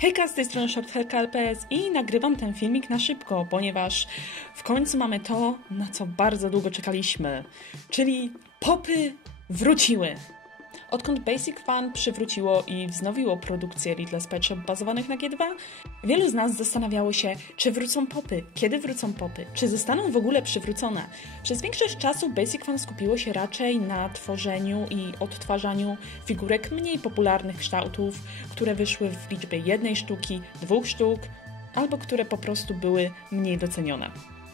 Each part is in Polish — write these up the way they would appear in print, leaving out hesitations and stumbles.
Hejka, z tej strony ShortHairLPS i nagrywam ten filmik na szybko, ponieważ w końcu mamy to, na co bardzo długo czekaliśmy, czyli popy wróciły. Odkąd Basic Fun przywróciło i wznowiło produkcję Lidl's Pet Shop bazowanych na G2, wielu z nas zastanawiało się, czy wrócą popy, kiedy wrócą popy, czy zostaną w ogóle przywrócone. Przez większość czasu Basic Fun skupiło się raczej na tworzeniu i odtwarzaniu figurek mniej popularnych kształtów, które wyszły w liczbie 1 sztuki, 2 sztuk, albo które po prostu były mniej docenione.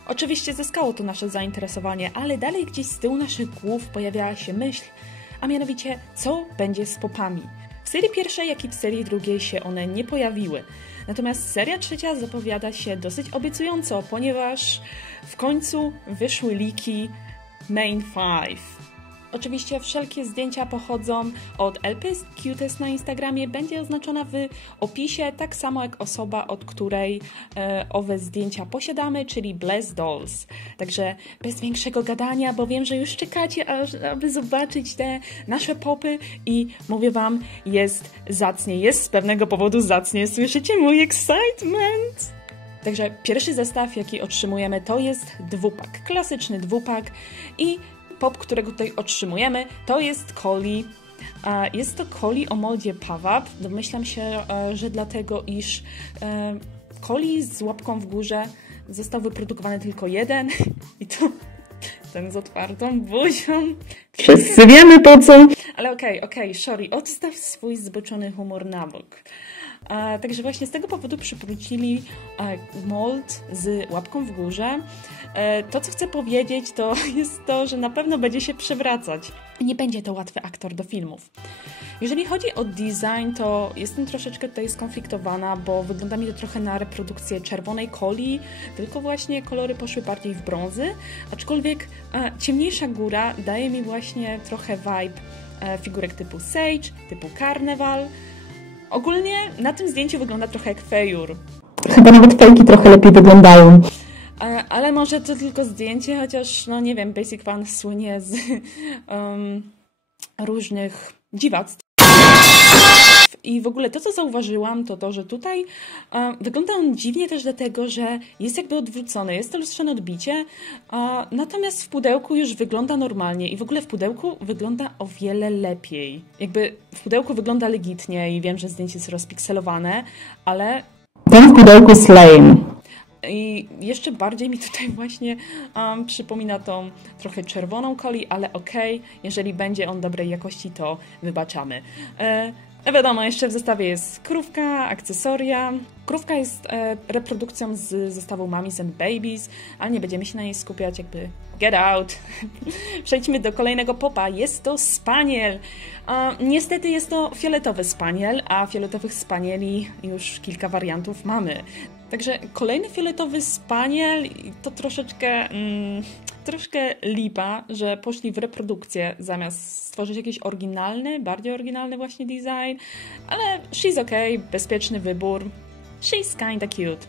Oczywiście zyskało to nasze zainteresowanie, ale dalej gdzieś z tyłu naszych głów pojawiała się myśl, a mianowicie, co będzie z popami. W serii pierwszej, jak i w serii drugiej się one nie pojawiły. Natomiast seria trzecia zapowiada się dosyć obiecująco, ponieważ w końcu wyszły leaki Main 5. Oczywiście wszelkie zdjęcia pochodzą od LPS Cutest na Instagramie, będzie oznaczona w opisie, tak samo jak osoba, od której owe zdjęcia posiadamy, czyli Bless Dolls. Także bez większego gadania, bo wiem, że już czekacie, aby zobaczyć te nasze popy i mówię wam, jest zacnie, jest z pewnego powodu zacnie. Słyszycie mój excitement? Także pierwszy zestaw, jaki otrzymujemy, to jest dwupak, klasyczny dwupak i pop, którego tutaj otrzymujemy, to jest Collie. Jest to Collie o moldzie Pawab. Domyślam się, że dlatego, iż Collie z łapką w górze został wyprodukowany tylko jeden i to ten z otwartą buzią. Wszyscy wiemy po co. Ale okej, Shori, odstaw swój zboczony humor na bok. Także właśnie z tego powodu przywrócili mold z łapką w górze. To, co chcę powiedzieć, to jest to, że na pewno będzie się przewracać. Nie będzie to łatwy aktor do filmów. Jeżeli chodzi o design, to jestem troszeczkę tutaj skonfliktowana, bo wygląda mi to trochę na reprodukcję czerwonej Collie, tylko właśnie kolory poszły bardziej w brązy, aczkolwiek ciemniejsza góra daje mi właśnie trochę vibe figurek typu Sage, typu Carnival. Ogólnie na tym zdjęciu wygląda trochę jak fejur. Chyba nawet fejki trochę lepiej wyglądają. Ale może to tylko zdjęcie, chociaż, no nie wiem, Basic Fun słynie z różnych dziwactw. I w ogóle to, co zauważyłam, to to, że tutaj wygląda on dziwnie też dlatego, że jest jakby odwrócony, jest to lustrzane odbicie, natomiast w pudełku już wygląda normalnie i w ogóle w pudełku wygląda o wiele lepiej. Jakby w pudełku wygląda legitnie i wiem, że zdjęcie jest rozpikselowane, ale Ten w pudełku jest lame. I jeszcze bardziej mi tutaj właśnie przypomina tą trochę czerwoną Collie, ale okej, jeżeli będzie on dobrej jakości, to wybaczamy. Wiadomo, jeszcze w zestawie jest krówka, akcesoria. Krówka jest reprodukcją z zestawu Mummies and Babies, ale nie będziemy się na niej skupiać, jakby get out. Przejdźmy do kolejnego popa. Jest to spaniel. Niestety jest to fioletowy spaniel, a fioletowych spanieli już kilka wariantów mamy. Także kolejny fioletowy spaniel to troszeczkę lipa, że poszli w reprodukcję zamiast stworzyć jakiś oryginalny, bardziej oryginalny właśnie design, ale she's okay, bezpieczny wybór, she's kinda cute.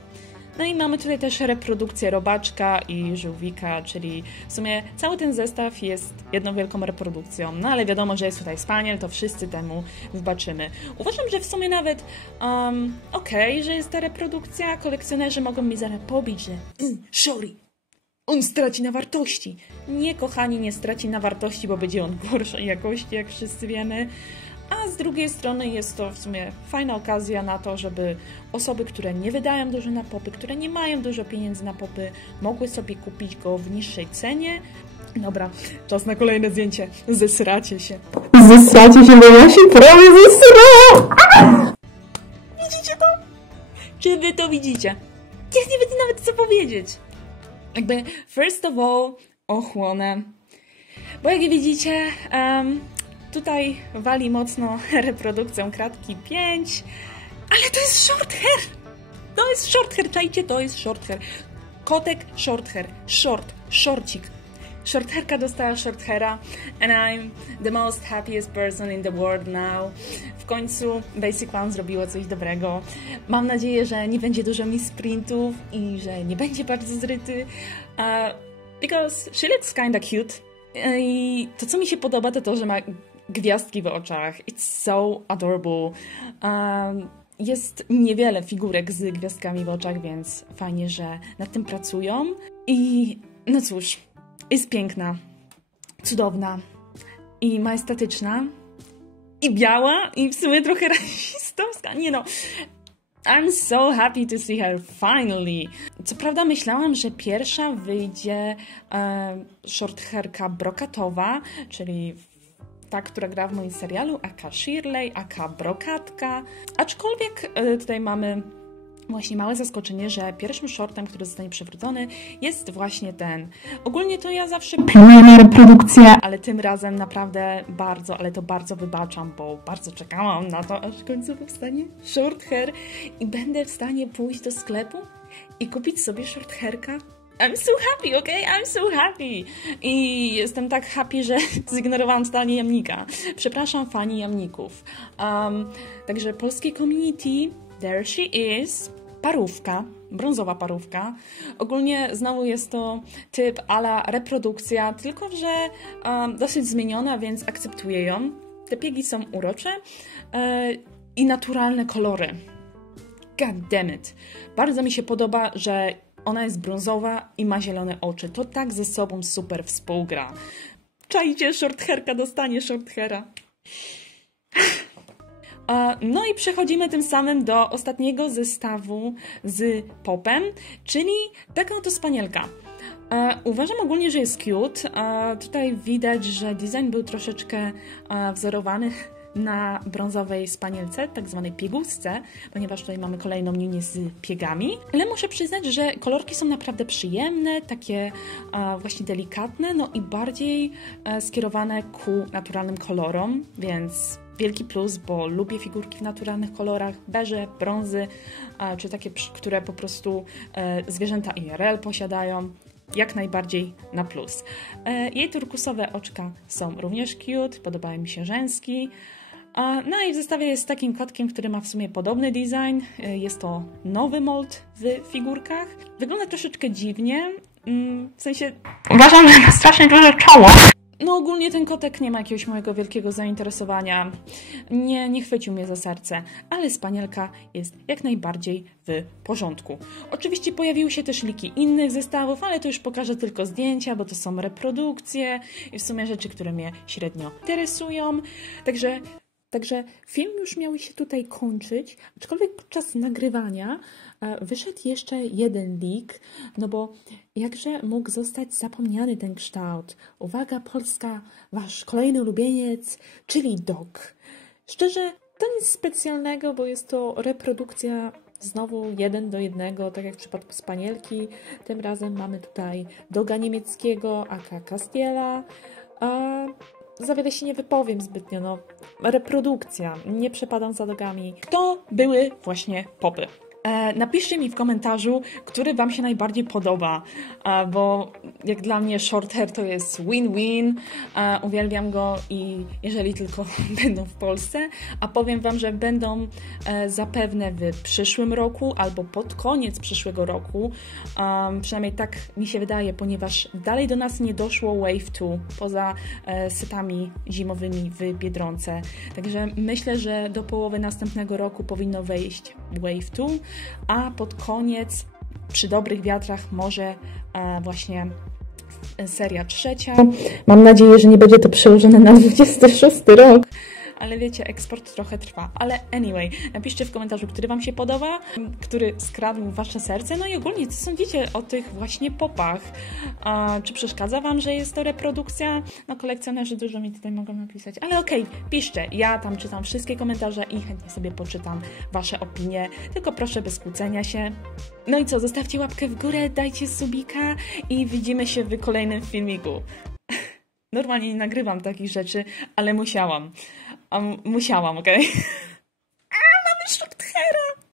No i mamy tutaj też reprodukcję robaczka i żółwika, czyli w sumie cały ten zestaw jest jedną wielką reprodukcją, no ale wiadomo, że jest tutaj spaniel, to wszyscy temu wybaczymy. Uważam, że w sumie nawet okej, że jest ta reprodukcja, kolekcjonerzy mogą mi zaraz pobić, że Shori, on straci na wartości. Nie, kochani, nie straci na wartości, bo będzie on gorszej jakości, jak wszyscy wiemy. A z drugiej strony jest to w sumie fajna okazja na to, żeby osoby, które nie wydają dużo na popy, które nie mają dużo pieniędzy na popy, mogły sobie kupić go w niższej cenie. Dobra, czas na kolejne zdjęcie. Zesracie się. Zesracie się, bo ja się prawie zesrałam! Widzicie to? Czy wy to widzicie? Ja nie wiem nawet co powiedzieć. Jakby, first of all, ochłonę. Bo jak widzicie, tutaj wali mocno reprodukcją kratki 5, ale to jest short hair! To jest short hair, czajcie, to jest short hair. Kotek short hair, shorcik. Short hairka dostała short haira and I'm the most happiest person in the world now. W końcu Basic Fun zrobiło coś dobrego. Mam nadzieję, że nie będzie dużo misprintów i że nie będzie bardzo zryty. Because she looks kinda cute. I to, co mi się podoba, to to, że ma gwiazdki w oczach. It's so adorable. jest niewiele figurek z gwiazdkami w oczach, więc fajnie, że nad tym pracują. I no cóż, jest piękna, cudowna i majestatyczna i biała i w sumie trochę rasistowska. Nie no, I'm so happy to see her finally. Co prawda myślałam, że pierwsza wyjdzie shorthairka brokatowa, czyli ta, która gra w moim serialu, aka Shirley, aka brokatka. Aczkolwiek tutaj mamy właśnie małe zaskoczenie, że pierwszym shortem, który zostanie przywrócony, jest właśnie ten. Ogólnie to ja zawsze planuję na reprodukcję, ale tym razem naprawdę bardzo, ale to bardzo wybaczam, bo bardzo czekałam na to, aż w końcu powstanie short hair i będę w stanie pójść do sklepu i kupić sobie short hairka. I'm so happy, okay? I'm so happy! I jestem tak happy, że zignorowałam totalnie jamnika. Przepraszam fani jamników. Także polskie community, there she is. Parówka, brązowa parówka. Ogólnie znowu jest to typ a la reprodukcja, tylko że dosyć zmieniona, więc akceptuję ją. Te piegi są urocze i naturalne kolory. God damn it. Bardzo mi się podoba, że ona jest brązowa i ma zielone oczy. To tak ze sobą super współgra. Czajcie, shorthairka dostanie shorthaira. No i przechodzimy tym samym do ostatniego zestawu z popem, czyli taka oto spanielka. Uważam ogólnie, że jest cute. Tutaj widać, że design był troszeczkę wzorowany na brązowej spanielce, tak zwanej piegusce, ponieważ tutaj mamy kolejną linię z piegami. Ale muszę przyznać, że kolorki są naprawdę przyjemne, takie właśnie delikatne, no i bardziej skierowane ku naturalnym kolorom, więc wielki plus, bo lubię figurki w naturalnych kolorach, beże, brązy, czy takie, które po prostu zwierzęta IRL posiadają. Jak najbardziej na plus. Jej turkusowe oczka są również cute, podobają mi się rzęski. No i w zestawie jest takim kotkiem, który ma w sumie podobny design. Jest to nowy mold w figurkach. Wygląda troszeczkę dziwnie, w sensie uważam, że ma strasznie duże czoło. no ogólnie ten kotek nie ma jakiegoś mojego wielkiego zainteresowania. Nie chwycił mnie za serce, ale spanielka jest jak najbardziej w porządku. Oczywiście pojawiły się też liki innych zestawów, ale to już pokażę tylko zdjęcia, bo to są reprodukcje i w sumie rzeczy, które mnie średnio interesują. Także film już miał się tutaj kończyć, aczkolwiek podczas nagrywania wyszedł jeszcze jeden leak, no bo jakże mógł zostać zapomniany ten kształt. Uwaga Polska, wasz kolejny ulubieniec, czyli dog. Szczerze, to nic specjalnego, bo jest to reprodukcja znowu 1:1, tak jak w przypadku spanielki. Tym razem mamy tutaj doga niemieckiego, aka Castiela. Za wiele się nie wypowiem zbytnio, no reprodukcja, nie przepadam za dogami. To były właśnie popy. Napiszcie mi w komentarzu, który wam się najbardziej podoba, bo jak dla mnie short hair to jest win-win, uwielbiam go i jeżeli tylko będą w Polsce, a powiem wam, że będą zapewne w przyszłym roku albo pod koniec przyszłego roku, przynajmniej tak mi się wydaje, ponieważ dalej do nas nie doszło Wave 2, poza setami zimowymi w Biedronce, także myślę, że do połowy następnego roku powinno wejść Wave 2, a pod koniec, przy dobrych wiatrach, może właśnie seria trzecia. Mam nadzieję, że nie będzie to przełożone na 26 rok. Ale wiecie, eksport trochę trwa. Ale anyway, napiszcie w komentarzu, który wam się podoba, który skradł wasze serce. No i ogólnie, co sądzicie o tych właśnie popach? Czy przeszkadza wam, że jest to reprodukcja? No kolekcjonerzy dużo mi tutaj mogą napisać. Ale okej, piszcie. Ja tam czytam wszystkie komentarze i chętnie sobie poczytam wasze opinie. Tylko proszę bez kłócenia się. No i co, zostawcie łapkę w górę, dajcie subika i widzimy się w kolejnym filmiku. Normalnie nie nagrywam takich rzeczy, ale musiałam. Musiałam, okej?